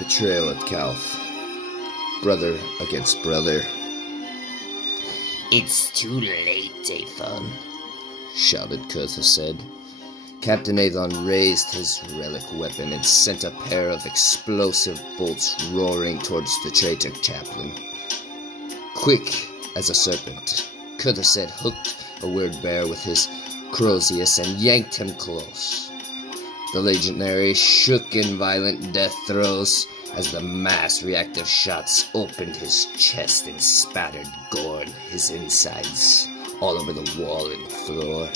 Betrayal at Calth. Brother against brother. It's too late, Athon, shouted Calth. Captain Athon raised his relic weapon and sent a pair of explosive bolts roaring towards the traitor chaplain. Quick as a serpent, Calth hooked a word bear with his Crozius and yanked him close. The legionary shook in violent death throes as the mass reactive shots opened his chest and spattered gore in his insides all over the wall and floor.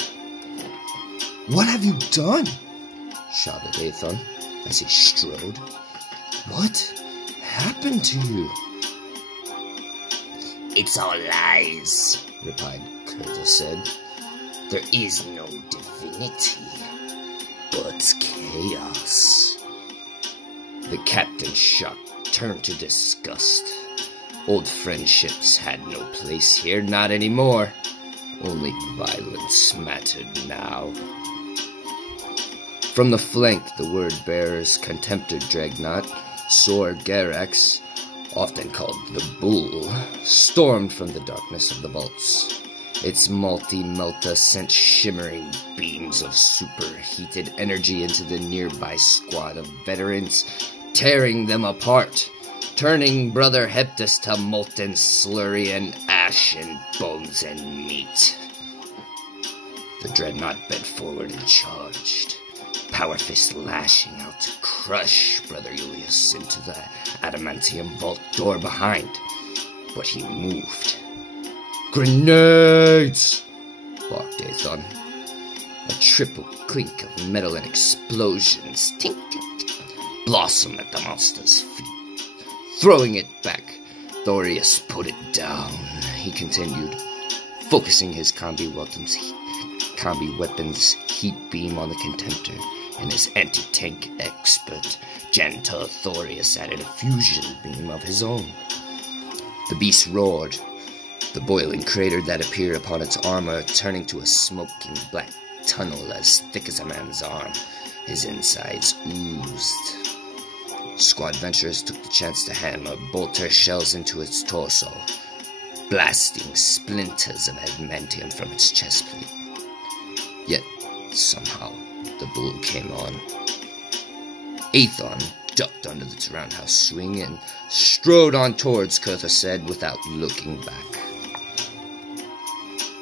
"What have you done?" shouted Athon as he strode. "What happened to you?" "It's all lies," replied Calth. "There is no divinity, but chaos." The captain's shock turned to disgust. Old friendships had no place here, not anymore. Only violence mattered now. From the flank, the word-bearer's contemptor dreadnought, Sor Garax, often called the Bull, stormed from the darkness of the vaults. Its multi-melta sent shimmering beams of superheated energy into the nearby squad of veterans, tearing them apart, turning Brother Heptus to molten slurry and ash and bones and meat. The dreadnought bent forward and charged, power fist lashing out to crush Brother Julius into the adamantium vault door behind. But he moved. "Grenades!" barked Athon. A triple clink of metal and explosions, tink, tink, tink, blossomed at the monster's feet. Throwing it back, Thorius put it down. He continued, focusing his combi weapons heat beam on the contemptor, and his anti-tank expert, Jantar Thorius, added a fusion beam of his own. The beast roared, the boiling crater that appeared upon its armor turning to a smoking black tunnel as thick as a man's arm. His insides oozed. Squad venturers took the chance to hammer bolter shells into its torso, blasting splinters of adamantium from its chestplate. Yet, somehow, the bull came on. Athon ducked under the roundhouse swing and strode on towards Calth without looking back.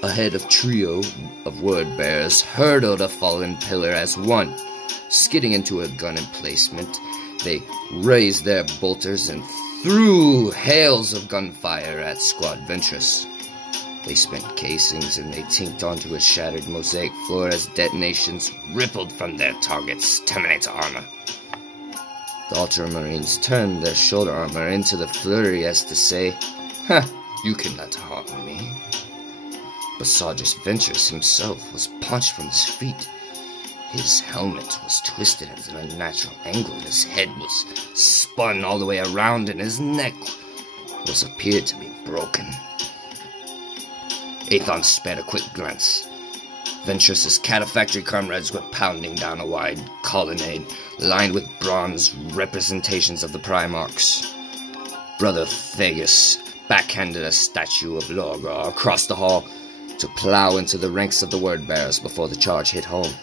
Ahead, a trio of word-bearers hurdled a fallen pillar as one. Skidding into a gun emplacement, they raised their bolters and threw hails of gunfire at squad ventress. They spent casings and they tinked onto a shattered mosaic floor as detonations rippled from their targets' Terminator armor. The Ultramarines turned their shoulder armor into the flurry as to say, "Ha, you cannot harm me." But Sargeus Ventress himself was punched from his feet. His helmet was twisted at an unnatural angle, and his head was spun all the way around, and his neck appeared to be broken. Athon sped a quick glance. Ventress's cataphractory comrades were pounding down a wide colonnade, lined with bronze representations of the Primarchs. Brother Thegus backhanded a statue of Lorgar across the hall to plow into the ranks of the word-bearers before the charge hit home.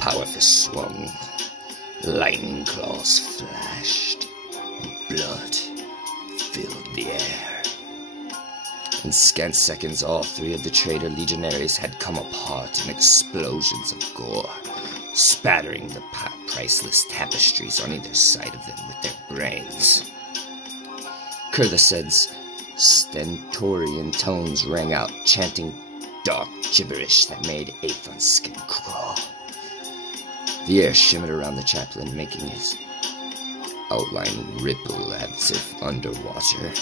Power fist swung, lightning claws flashed, and blood filled the air. In scant seconds, all three of the traitor legionaries had come apart in explosions of gore, spattering the priceless tapestries on either side of them with their brains. Calth's stentorian tones rang out, chanting dark gibberish that made Athon's skin crawl. The air shimmered around the chaplain, making his outline ripple as if underwater.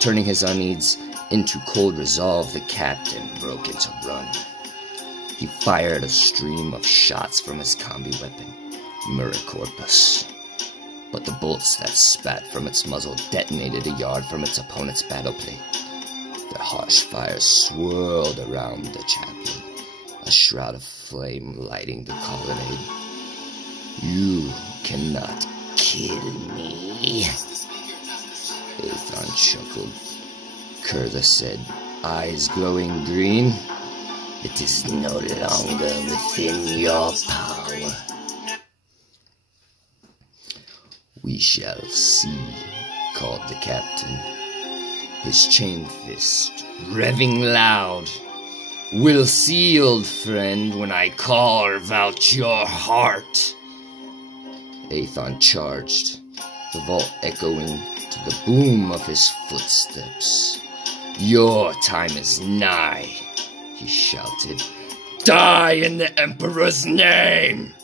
Turning his unease into cold resolve, the captain broke into run. He fired a stream of shots from his combi weapon, Muricorpus. But the bolts that spat from its muzzle detonated a yard from its opponent's battleplate. Their harsh fire swirled around the chaplain, a shroud of flame lighting the colonnade. "You cannot kill kill me? Aethon chuckled. Kurtha said, eyes glowing green. It is no longer within your power. We shall see, called the captain, his chain fist revving loud. We'll see, old friend, when I carve out your heart. Aethon charged, the vault echoing to the boom of his footsteps. Your time is nigh, he shouted. Die in the Emperor's name!